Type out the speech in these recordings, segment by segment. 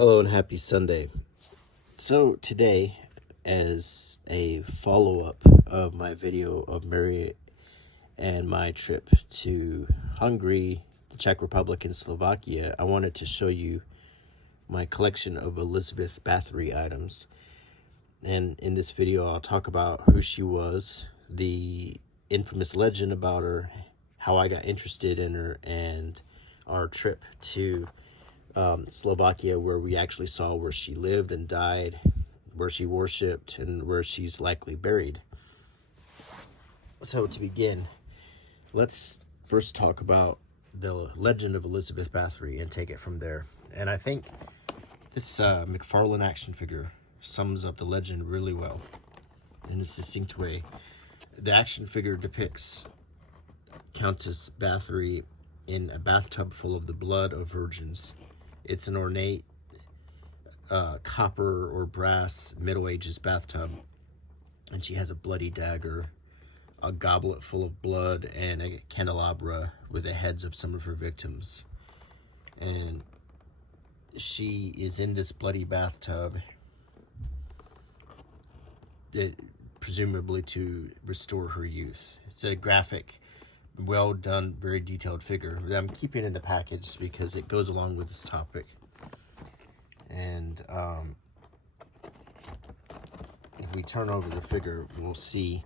Hello and happy Sunday. So today, as a follow-up of my video of Mary and my trip to Hungary, the Czech Republic, and Slovakia, I wanted to show you my collection of Elizabeth Bathory items. And in this video, I'll talk about who she was, the infamous legend about her, how I got interested in her, and our trip to Slovakia, where we actually saw where she lived and died, where she worshipped, and where she's likely buried. So to begin, let's first talk about the legend of Elizabeth Bathory and take it from there. And I think this McFarlane action figure sums up the legend really well in a succinct way. The action figure depicts Countess Bathory in a bathtub full of the blood of virgins. It's an ornate copper or brass Middle Ages bathtub, and she has a bloody dagger, a goblet full of blood, and a candelabra with the heads of some of her victims. And she is in this bloody bathtub, presumably to restore her youth. It's a graphic, well done, very detailed figure. I'm keeping it in the package because it goes along with this topic. And if we turn over the figure, we'll see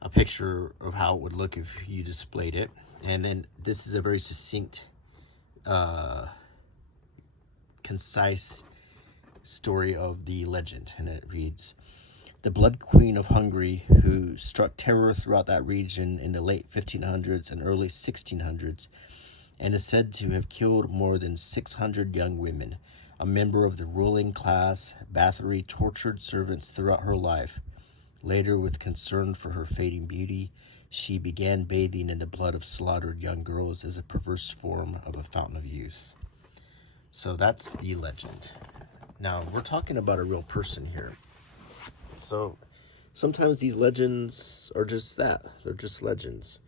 a picture of how it would look if you displayed it. And then this is a very succinct, concise story of the legend. And it reads, "The Blood Queen of Hungary, who struck terror throughout that region in the late 1500s and early 1600s, and is said to have killed more than 600 young women. A member of the ruling class, Bathory tortured servants throughout her life. Later, with concern for her fading beauty, she began bathing in the blood of slaughtered young girls as a perverse form of a fountain of youth." So that's the legend. Now, we're talking about a real person here. So sometimes these legends are just that. They're just legends.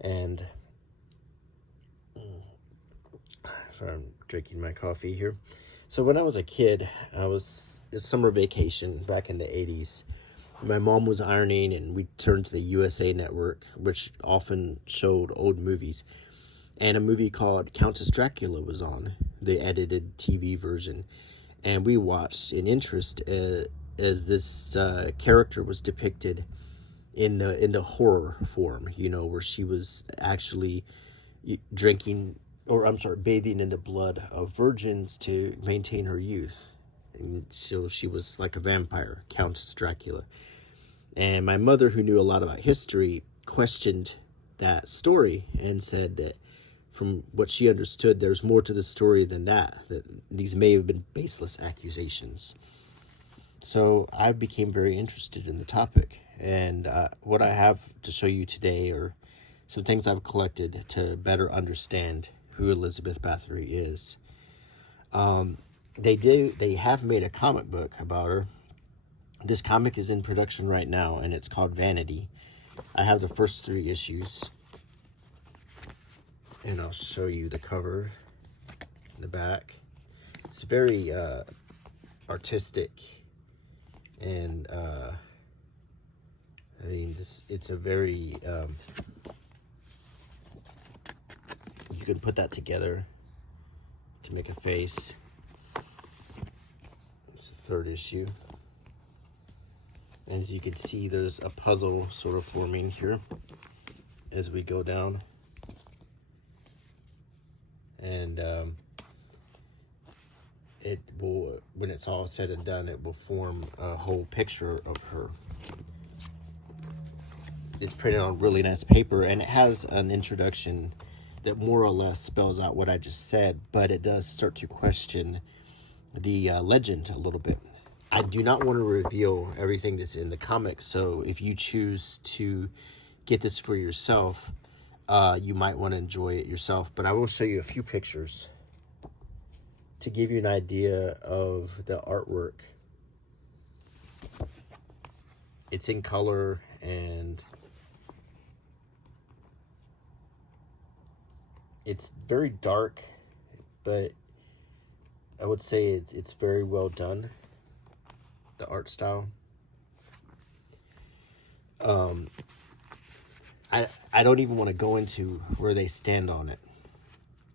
And sorry, I'm drinking my coffee here. So when I was a kid, it was summer vacation back in the 80s. My mom was ironing, and we turned to the USA Network, which often showed old movies. And a movie called Countess Dracula was on, the edited TV version. And we watched in interest as this character was depicted in the horror form, where she was actually bathing in the blood of virgins to maintain her youth. And so she was like a vampire, Countess Dracula. And my mother, who knew a lot about history, questioned that story and said that from what she understood, there's more to the story than that these may have been baseless accusations. So I became very interested in the topic. And what I have to show you today are some things I've collected to better understand who Elizabeth Bathory is. They have made a comic book about her. This comic is in production right now, and it's called Vanity. I have the first 3 issues, and I'll show you the cover in the back. It's very artistic, and it's a very you can put that together to make a face. It's the 3rd issue. And as you can see, there's a puzzle sort of forming here as we go down. And it will, when it's all said and done, it will form a whole picture of her. It's printed on really nice paper, and it has an introduction that more or less spells out what I just said, but it does start to question the legend a little bit. I do not want to reveal everything that's in the comic, so if you choose to get this for yourself, you might want to enjoy it yourself. But I will show you a few pictures to give you an idea of the artwork. It's in color, and it's very dark, but I would say it's very well done, the art style. I don't even want to go into where they stand on it,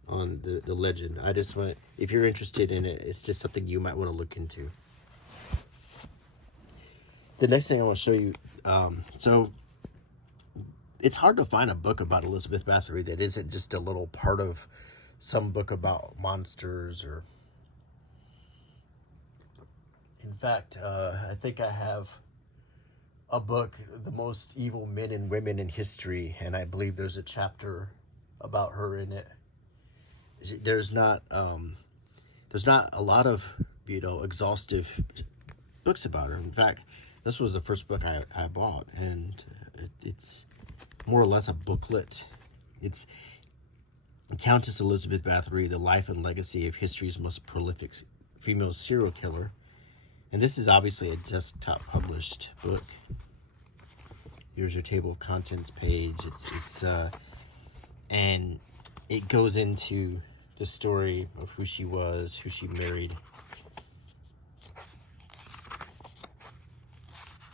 on the legend. I just want, if you're interested in it, it's just something you might want to look into. The next thing I want to show you, so it's hard to find a book about Elizabeth Bathory that isn't just a little part of some book about monsters. Or in fact, I think I have a book, The Most Evil Men and Women in History, and I believe there's a chapter about her in it. There's not a lot of, exhaustive books about her. In fact, this was the first book I bought, and it's more or less a booklet. It's Countess Elizabeth Bathory, The Life and Legacy of History's Most Prolific Female Serial Killer. And this is obviously a desktop published book. Here's your table of contents page. And it goes into the story of who she was, who she married,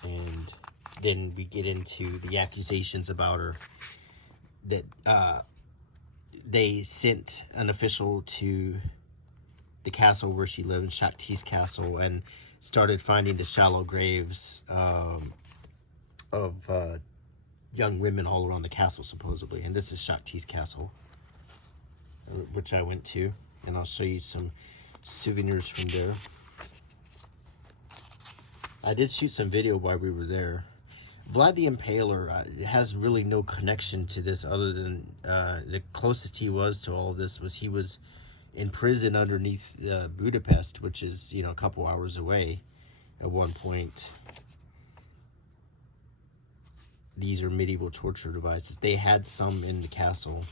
and then we get into the accusations about her, that they sent an official to the castle where she lived, Shakti's castle, and started finding the shallow graves of young women all around the castle, supposedly. And this is Shakti's castle, which I went to, and I'll show you some souvenirs from there. I did shoot some video while we were there. Vlad the Impaler has really no connection to this, other than the closest he was to all of this was he was in prison underneath Budapest, which is, a couple hours away at one point. These are medieval torture devices. They had some in the castle.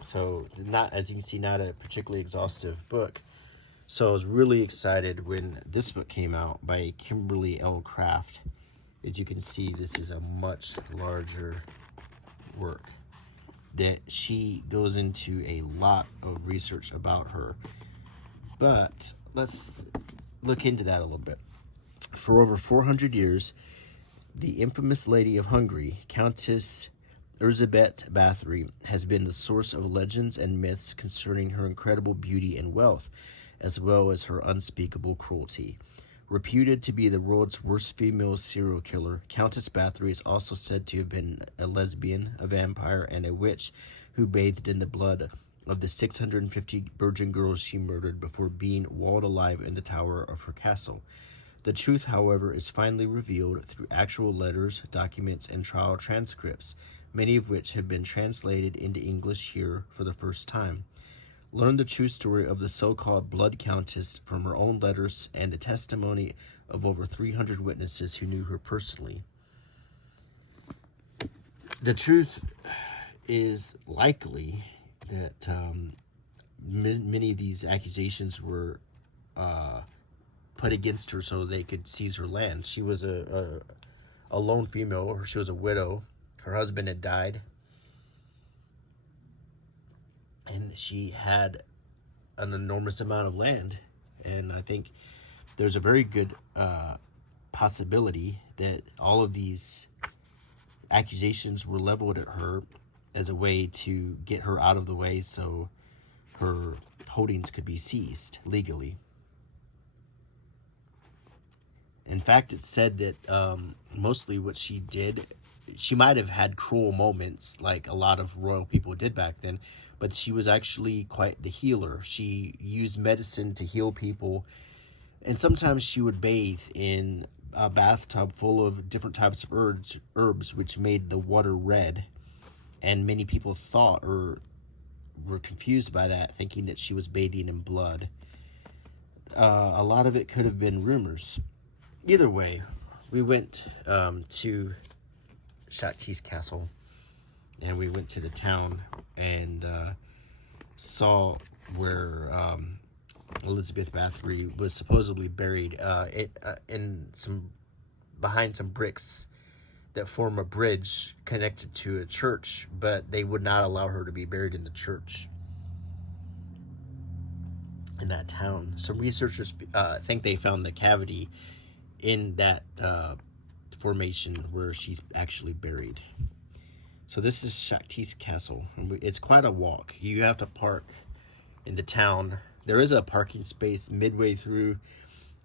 So, not, as you can see, not a particularly exhaustive book. So I was really excited when this book came out by Kimberly L. Craft. As you can see, this is a much larger work that she goes into a lot of research about her. But let's look into that a little bit. For over 400 years, the infamous Lady of Hungary, Countess Elizabeth Bathory, has been the source of legends and myths concerning her incredible beauty and wealth, as well as her unspeakable cruelty. Reputed to be the world's worst female serial killer, Countess Bathory is also said to have been a lesbian, a vampire, and a witch who bathed in the blood of the 650 virgin girls she murdered before being walled alive in the tower of her castle. The truth, however, is finally revealed through actual letters, documents, and trial transcripts, many of which have been translated into English here for the first time. Learn the true story of the so-called Blood Countess from her own letters and the testimony of over 300 witnesses who knew her personally. The truth is likely that many of these accusations were put against her so they could seize her land. She was a lone female, or she was a widow. Her husband had died, and she had an enormous amount of land. And I think there's a very good possibility that all of these accusations were leveled at her as a way to get her out of the way so her holdings could be seized legally. In fact, it's said that mostly what she did, she might have had cruel moments like a lot of royal people did back then, but she was actually quite the healer. She used medicine to heal people, and sometimes she would bathe in a bathtub full of different types of herbs which made the water red, and many people thought or were confused by that, thinking that she was bathing in blood. A lot of it could have been rumors. Either way, we went to Shakti's castle, and we went to the town and saw where Elizabeth Bathory was supposedly buried behind some bricks that form a bridge connected to a church, but they would not allow her to be buried in the church in that town. Some researchers think they found the cavity in that formation where she's actually buried. So this is Shakti's castle. It's quite a walk. You have to park in the town. There is a parking space midway through,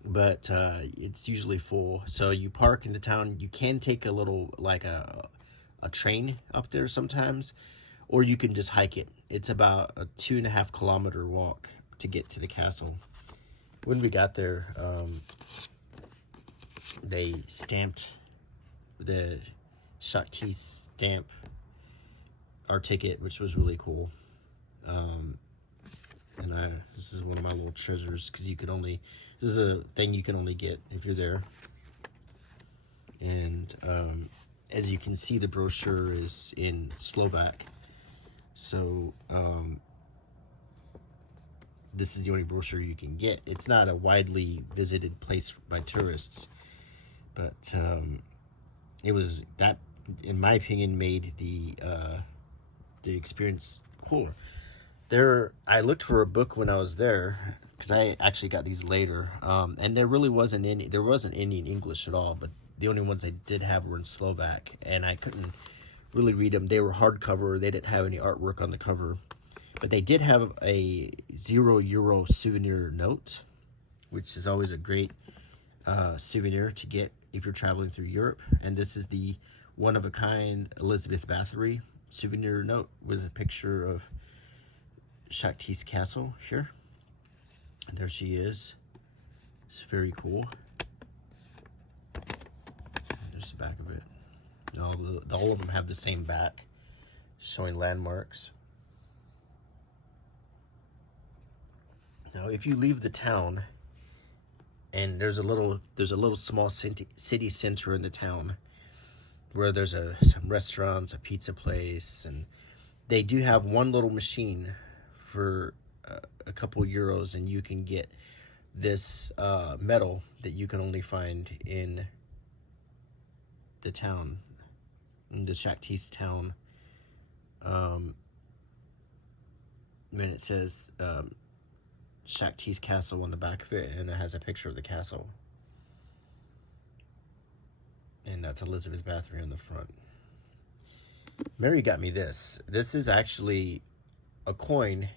but it's usually full. So you park in the town. You can take a little, like a train up there sometimes, or you can just hike it. It's about a 2.5 kilometer walk to get to the castle. When we got there, they stamped the Shakti stamp our ticket, which was really cool. And this is one of my little treasures, because this is a thing you can only get if you're there. And as you can see, the brochure is in Slovak. So this is the only brochure you can get. It's not a widely visited place by tourists, but it was that, in my opinion, made the experience cooler. I looked for a book when I was there, because I actually got these later, and there wasn't any in English at all, but the only ones I did have were in Slovak, and I couldn't really read them. They were hardcover. They didn't have any artwork on the cover, but they did have a €0 souvenir note, which is always a great souvenir to get if you're traveling through Europe. And this is the one-of-a-kind Elizabeth Bathory souvenir note with a picture of Shakti's castle here. And there she is. It's very cool. There's the back of it. All of them have the same back, showing landmarks. Now, if you leave the town, and there's a little small city center in the town, where there's some restaurants, a pizza place, and they do have one little machine for a couple euros, and you can get this medal that you can only find in the town, in the Shakti's town. And it says Shakti's castle on the back of it, and it has a picture of the castle. And that's Elizabeth Bathory on the front. Mary got me this. This is actually a coin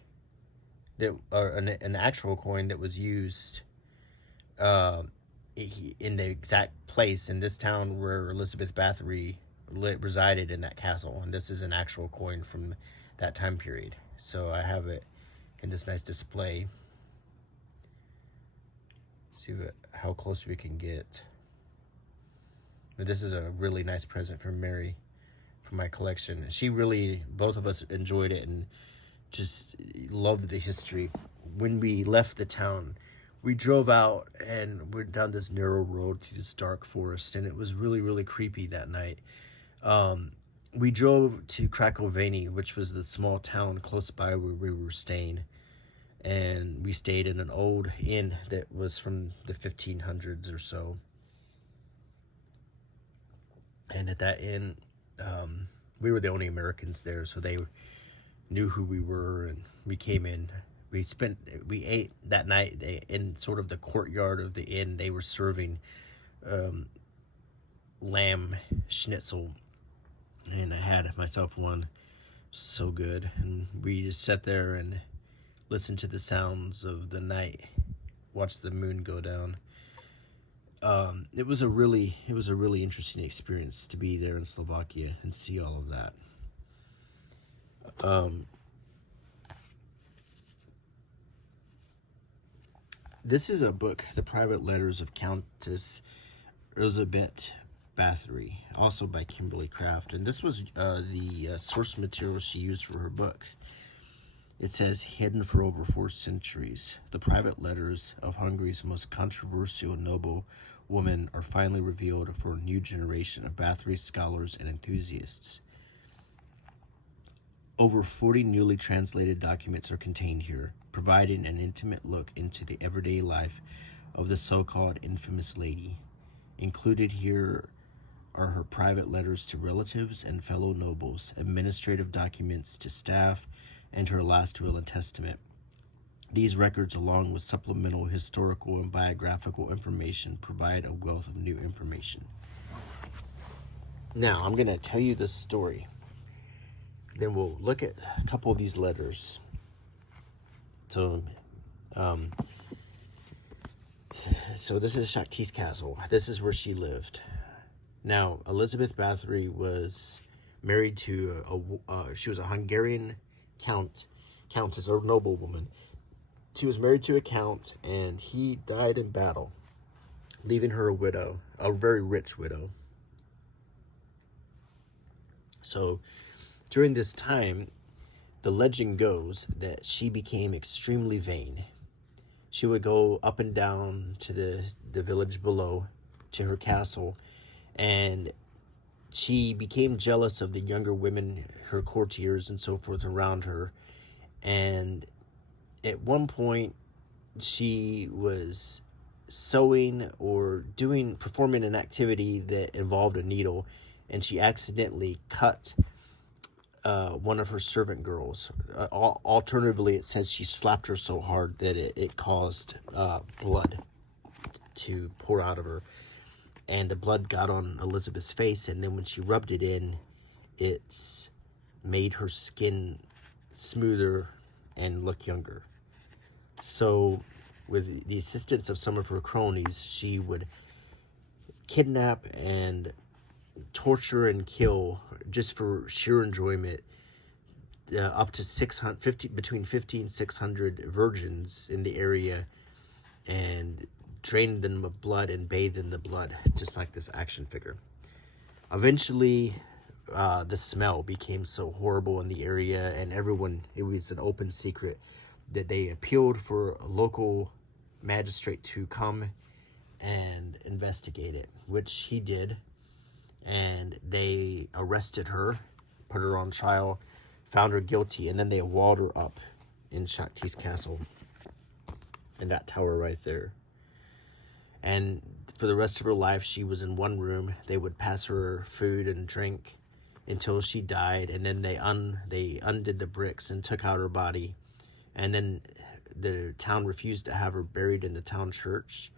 that, or an actual coin that was used in the exact place in this town where Elizabeth Bathory resided in that castle. And this is an actual coin from that time period. So I have it in this nice display. See how close we can get. But this is a really nice present from Mary, for my collection. Both of us enjoyed it and just loved the history. When we left the town, we drove out and we're down this narrow road through this dark forest, and it was really, really creepy that night. We drove to Vanity, which was the small town close by where we were staying, and we stayed in an old inn that was from the 1500s or so. And at that inn, we were the only Americans there, so they knew who we were, and we came in. We ate that night in sort of the courtyard of the inn. They were serving lamb schnitzel, and I had myself one. So good. And we just sat there and listened to the sounds of the night, watched the moon go down. It was a really interesting experience to be there in Slovakia and see all of that. This is a book, The Private Letters of Countess Elizabeth Bathory, also by Kimberly Craft, and this was the source material she used for her books. It says, hidden for over 4 centuries, the private letters of Hungary's most controversial noble woman are finally revealed for a new generation of Bathory scholars and enthusiasts. Over 40 newly translated documents are contained here, providing an intimate look into the everyday life of the so-called infamous lady. Included here are her private letters to relatives and fellow nobles, administrative documents to staff, and her last will and testament. These records, along with supplemental historical and biographical information, provide a wealth of new information. Now, I'm going to tell you this story. Then we'll look at a couple of these letters. So this is Shakti's castle. This is where she lived. Now, Elizabeth Bathory was married to she was a Hungarian countess or noblewoman. She was married to a count, and he died in battle, leaving her a widow, a very rich widow. So, during this time, the legend goes that she became extremely vain. She would go up and down to the village below, to her castle, and she became jealous of the younger women, her courtiers and so forth around her. And at one point, she was sewing or performing an activity that involved a needle, and she accidentally cut one of her servant girls. Alternatively, it says she slapped her so hard that it caused blood to pour out of her. And the blood got on Elizabeth's face, and then when she rubbed it in, it made her skin smoother and look younger. So, with the assistance of some of her cronies, she would kidnap and torture and kill, just for sheer enjoyment, up to between 50 and 600 virgins in the area, and drain them of blood and bathe in the blood, just like this action figure. Eventually, the smell became so horrible in the area, and it was an open secret that they appealed for a local magistrate to come and investigate it, which he did. And they arrested her, put her on trial, found her guilty, and then they walled her up in Shakti's castle, in that tower right there. And for the rest of her life, she was in one room. They would pass her food and drink until she died, and then they undid the bricks and took out her body. And then the town refused to have her buried in the town church,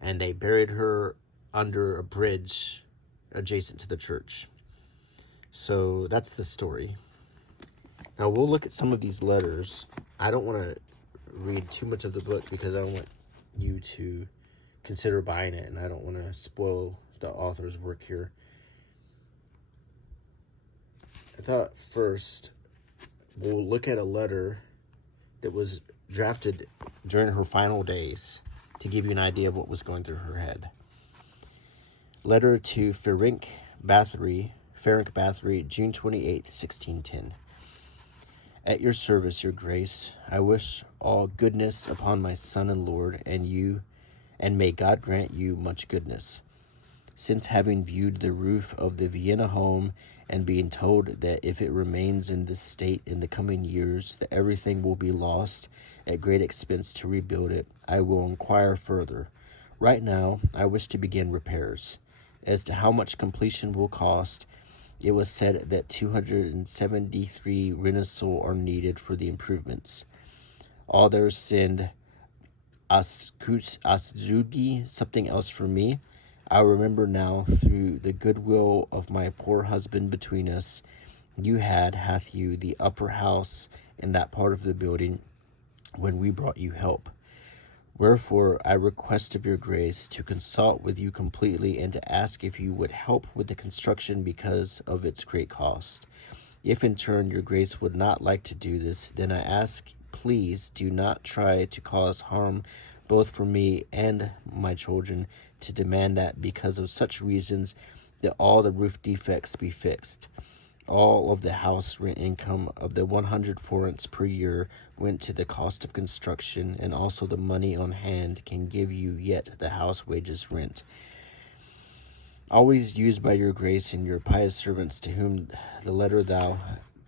and they buried her under a bridge adjacent to the church. So that's the story. Now we'll look at some of these letters. I don't want to read too much of the book because I want you to consider buying it, and I don't want to spoil the author's work here. I thought first we'll look at a letter that was drafted during her final days to give you an idea of what was going through her head. Letter to Fank Bathory, June 28th, 1610. At your service, your grace, I wish all goodness upon my son and lord and you, and may God grant you much goodness. Since having viewed the roof of the Vienna home, and being told that if it remains in this state in the coming years, that everything will be lost at great expense to rebuild it, I will inquire further. Right now, I wish to begin repairs. As to how much completion will cost, it was said that 273 renaissance are needed for the improvements. Others send Aszugi something else for me. I remember now, through the goodwill of my poor husband between us, hath you the upper house in that part of the building when we brought you help. Wherefore I request of your grace to consult with you completely, and to ask if you would help with the construction because of its great cost. If in turn your grace would not like to do this, then I ask, please do not try to cause harm both for me and my children, to demand that because of such reasons that all the roof defects be fixed. All of the house rent income of the 100 florins per year went to the cost of construction, and also the money on hand can give you yet the house wages rent. Always used by your grace and your pious servants, to whom the letter thou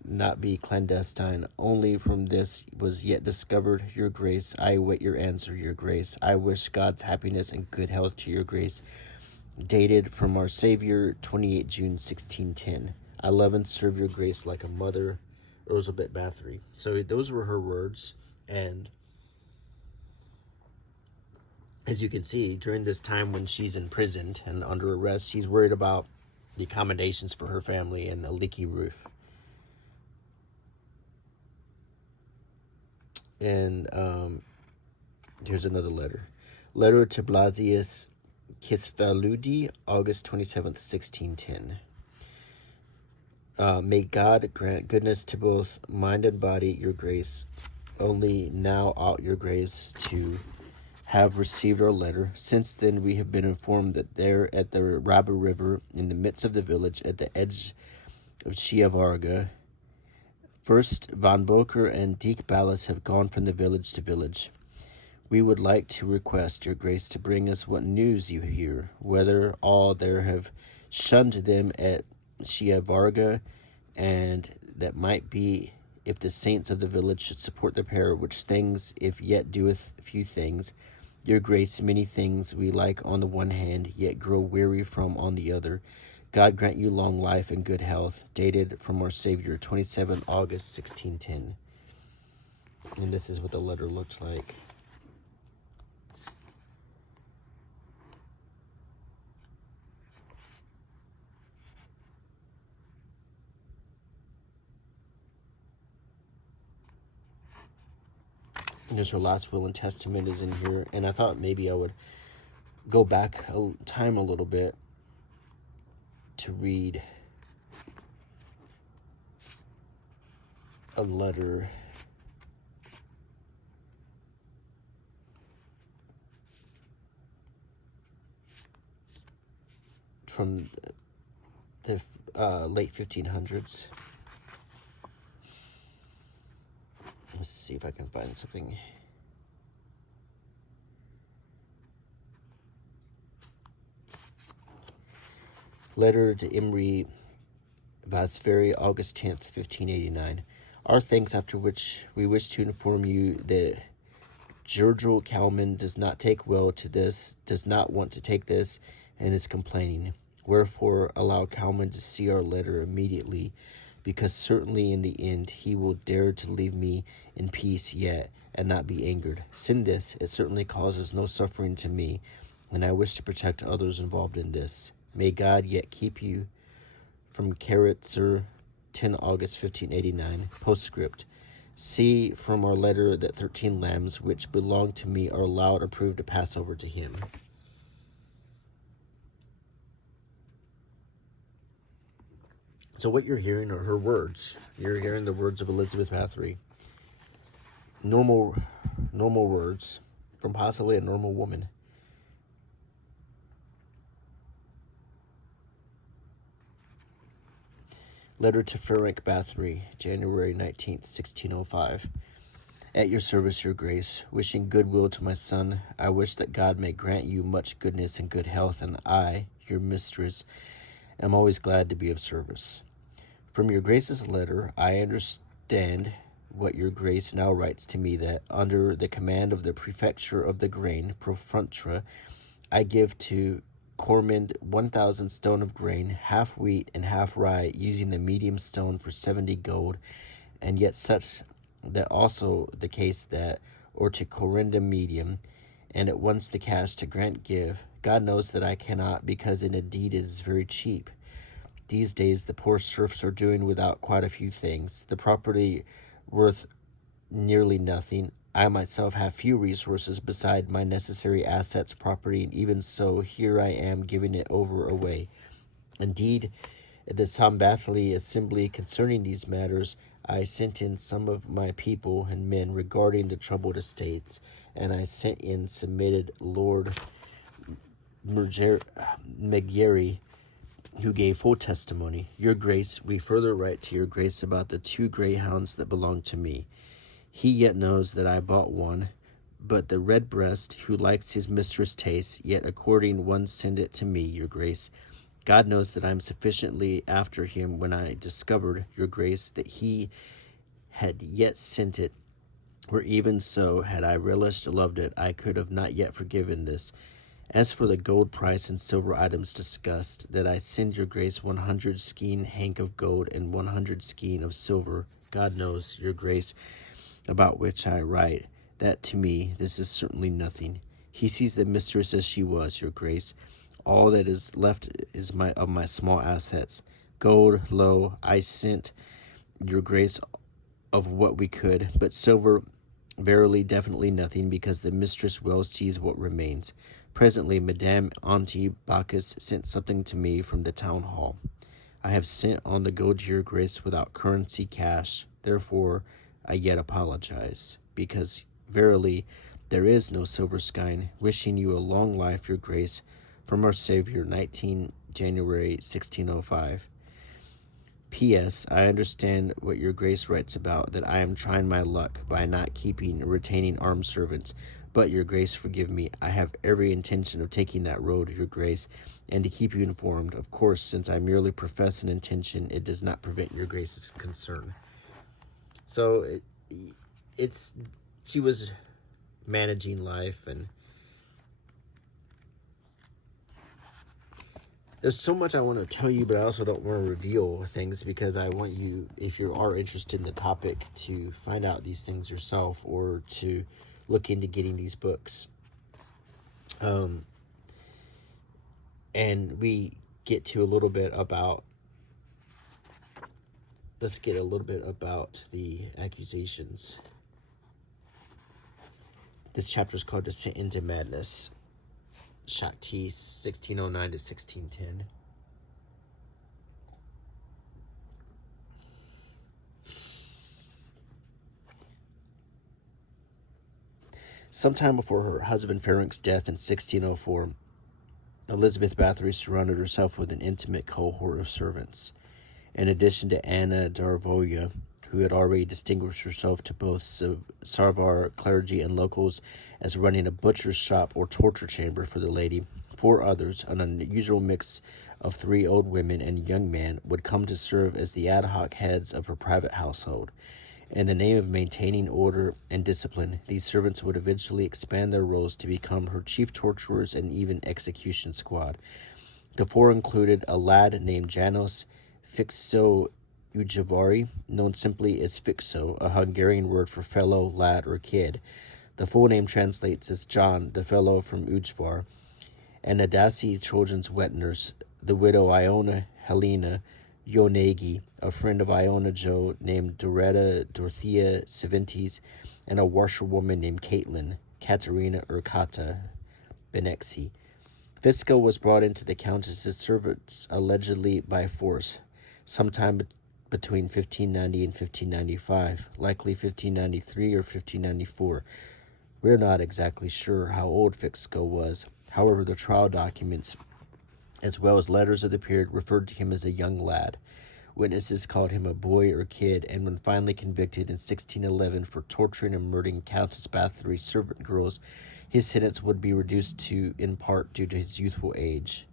not be clandestine. Only from this was yet discovered, your grace. I await your answer, your grace. I wish God's happiness and good health to your grace. dated from our Savior, 28 June 1610. I love and serve your grace like a mother, Elizabeth Bathory. So those were her words, and as you can see, during this time when she's imprisoned and under arrest, she's worried about the accommodations for her family and a leaky roof. And here's another letter. Letter to Blasius Kisfaludi, August 27th, 1610. May God grant goodness to both mind and body, your grace. Only now ought your grace to have received our letter. Since then we have been informed that there at the Rabba River, in the midst of the village, at the edge of Chiavarga, first Van Boker and Deek Ballas have gone from the village to village. We would like to request your grace to bring us what news you hear, whether all there have shunned them at Chiavarga, and that might be if the saints of the village should support the pair, which things, if yet doeth few things, your grace many things we like on the one hand, yet grow weary from on the other. God grant you long life and good health. Dated from our Savior, 27 August 1610. And this is what the letter looks like. And there's her last will and testament is in here. And I thought maybe I would go back time a little bit to read a letter from the late 1500s. Let's see if I can find something. Letter to Imre Vasferi, August 10th, 1589. Our thanks, after which we wish to inform you that Virgil Kalman does not take well to this, does not want to take this, and is complaining. Wherefore, allow Kalman to see our letter immediately, because certainly in the end he will dare to leave me in peace yet, and not be angered. Send this, it certainly causes no suffering to me, and I wish to protect others involved in this. May God yet keep you from Karatzer, 10 August 1589. Postscript. See from our letter that 13 lambs which belong to me are allowed approved to pass over to him. So what you're hearing are her words. You're hearing the words of Elizabeth Bathory. Normal words from possibly a normal woman. Letter to Fank Bathory, January 19th, 1605. At your service, your grace, wishing goodwill to my son, I wish that God may grant you much goodness and good health, and I, your mistress, am always glad to be of service. From your grace's letter, I understand what your grace now writes to me, that under the command of the prefecture of the grain, Profrontra, I give to Cormand 1,000 stone of grain, half wheat and half rye, using the medium stone for 70 gold, and yet such that also the case that, or to Corindum medium, and at once the cash to grant give. God knows that I cannot, because in a deed it is very cheap. These days the poor serfs are doing without quite a few things, the property worth nearly nothing. I myself have few resources beside my necessary assets, property, and even so, here I am giving it over away. Indeed, at the Sambathli assembly concerning these matters, I sent in some of my people and men regarding the troubled estates, and I sent in submitted Lord Megeri, who gave full testimony. Your grace, we further write to your grace about the 2 greyhounds that belong to me. He yet knows that I bought one, but the redbreast, who likes his mistress' taste, yet according one send it to me, your grace. God knows that I am sufficiently after him when I discovered, your grace, that he had yet sent it, or even so, had I relished, loved it, I could have not yet forgiven this. As for the gold price and silver items discussed, that I send your grace 100 skein hank of gold and 100 skein of silver, God knows, your grace, about which I write, that to me this is certainly nothing. He sees the mistress as she was, your grace. All that is left is my small assets. Gold, lo, I sent your grace of what we could, but silver, verily, definitely nothing, because the mistress well sees what remains. Presently, Madame Auntie Bacchus sent something to me from the town hall. I have sent on the gold to your grace without currency cash. Therefore, I yet apologize, because verily there is no silver skein. Wishing you a long life, your grace, from our Savior, 19 January 1605. P.S. I understand what your grace writes about, that I am trying my luck by not keeping and retaining armed servants. But your grace, forgive me, I have every intention of taking that road, your grace, and to keep you informed. Of course, since I merely profess an intention, it does not prevent your grace's concern. So she was managing life, and there's so much I want to tell you, but I also don't want to reveal things, because I want you, if you are interested in the topic, to find out these things yourself, or to look into getting these books. And we get to a little bit about, let's get a little bit about the accusations. This chapter is called Descent into Madness, Shakti, 1609 to 1610. Sometime before her husband Fank's death in 1604, Elizabeth Bathory surrounded herself with an intimate cohort of servants. In addition to Anna Darvoya, who had already distinguished herself to both Sarvar clergy and locals as running a butcher's shop or torture chamber for the lady, 4 others, an unusual mix of 3 old women and a young man, would come to serve as the ad hoc heads of her private household. In the name of maintaining order and discipline, these servants would eventually expand their roles to become her chief torturers and even execution squad. The 4 included a lad named Janos Fixo Ujavari, known simply as Fixo, a Hungarian word for fellow, lad, or kid. The full name translates as John, the fellow from Ujvar, and Nadasi children's wet nurse, the widow Iona Helena Yonagi, a friend of Iona Joe named Doretta Dorothea Cervantes, and a washerwoman named Caitlin Katerina Urquata Benexi. Fisco was brought into the Countess's service allegedly by force, sometime between 1590 and 1595, likely 1593 or 1594. We're not exactly sure how old Fisco was. However, the trial documents, as well as letters of the period, referred to him as a young lad. Witnesses called him a boy or kid, and when finally convicted in 1611 for torturing and murdering Countess Bathory's servant girls, his sentence would be reduced to, in part, due to his youthful age.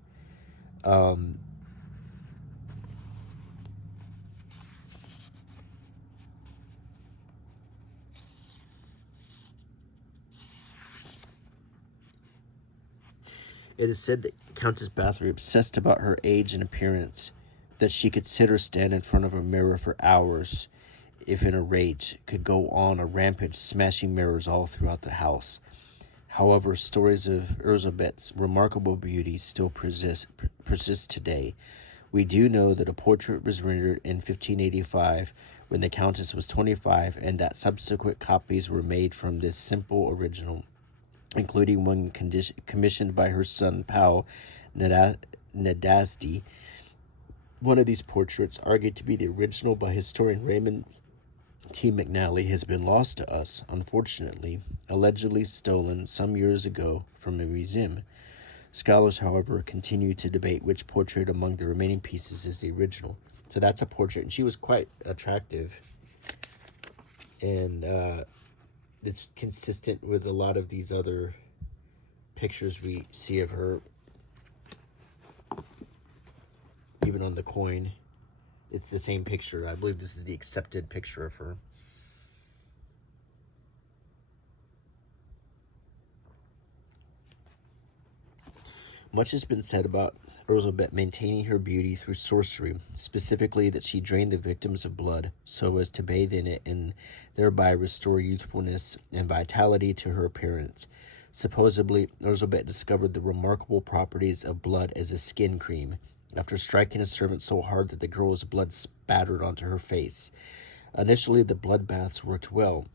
It is said that Countess Bathory obsessed about her age and appearance, that she could sit or stand in front of a mirror for hours, if in a rage, could go on a rampage smashing mirrors all throughout the house. However, stories of Elizabeth's remarkable beauty still persist today. We do know that a portrait was rendered in 1585 when the Countess was 25, and that subsequent copies were made from this simple original, including one commissioned by her son Paul Nadasdy. One of these portraits, argued to be the original by historian Raymond T. McNally, has been lost to us, unfortunately, allegedly stolen some years ago from a museum. Scholars, however, continue to debate which portrait among the remaining pieces is the original. So that's a portrait, and she was quite attractive, and it's consistent with a lot of these other pictures we see of her. Even on the coin, it's the same picture. I believe this is the accepted picture of her. Much has been said about Elizabeth maintaining her beauty through sorcery, specifically that she drained the victims of blood so as to bathe in it and thereby restore youthfulness and vitality to her appearance. Supposedly, Elizabeth discovered the remarkable properties of blood as a skin cream after striking a servant so hard that the girl's blood spattered onto her face. Initially, the blood baths worked well,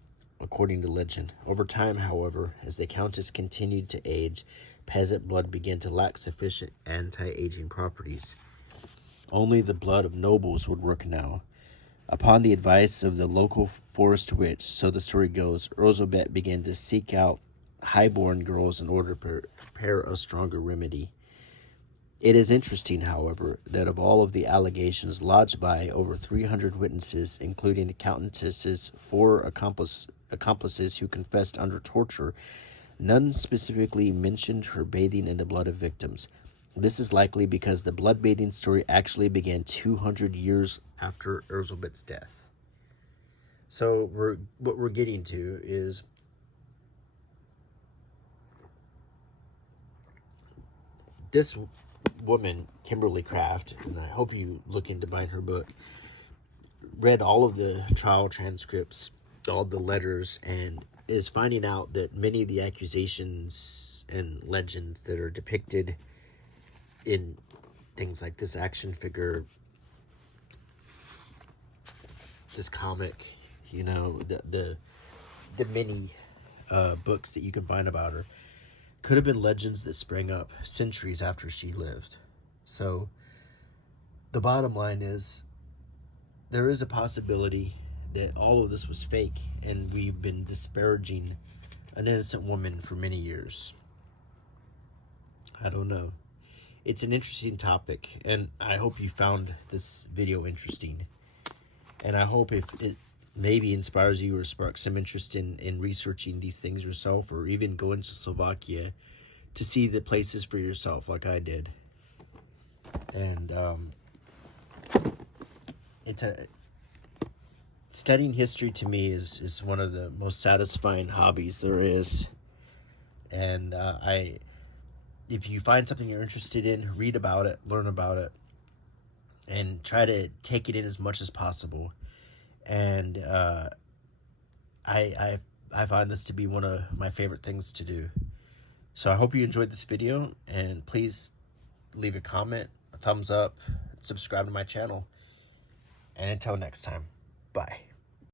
according to legend. Over time, however, as the Countess continued to age, peasant blood began to lack sufficient anti-aging properties. Only the blood of nobles would work now. Upon the advice of the local forest witch, so the story goes, Elizabeth began to seek out highborn girls in order to prepare a stronger remedy. It is interesting, however, that of all of the allegations lodged by over 300 witnesses, including the Countess's 4 accomplices who confessed under torture, none specifically mentioned her bathing in the blood of victims. This is likely because the blood bathing story actually began 200 years after Elizabeth's death. So what we're getting to is this woman, Kimberly Craft, and I hope you look into buying her book, read all of the trial transcripts, all the letters, and is finding out that many of the accusations and legends that are depicted in things like this action figure, this comic, you know, the many books that you can find about her, could have been legends that sprang up centuries after she lived. So the bottom line is there is a possibility that all of this was fake and we've been disparaging an innocent woman for many years. I don't know. It's an interesting topic, and I hope you found this video interesting. And I hope if it maybe inspires you or sparks some interest in researching these things yourself, or even going to Slovakia to see the places for yourself like I did. And studying history to me is one of the most satisfying hobbies there is. And if you find something you're interested in, read about it, learn about it, and try to take it in as much as possible. And I find this to be one of my favorite things to do. So I hope you enjoyed this video, and please leave a comment, a thumbs up, subscribe to my channel. And until next time, bye.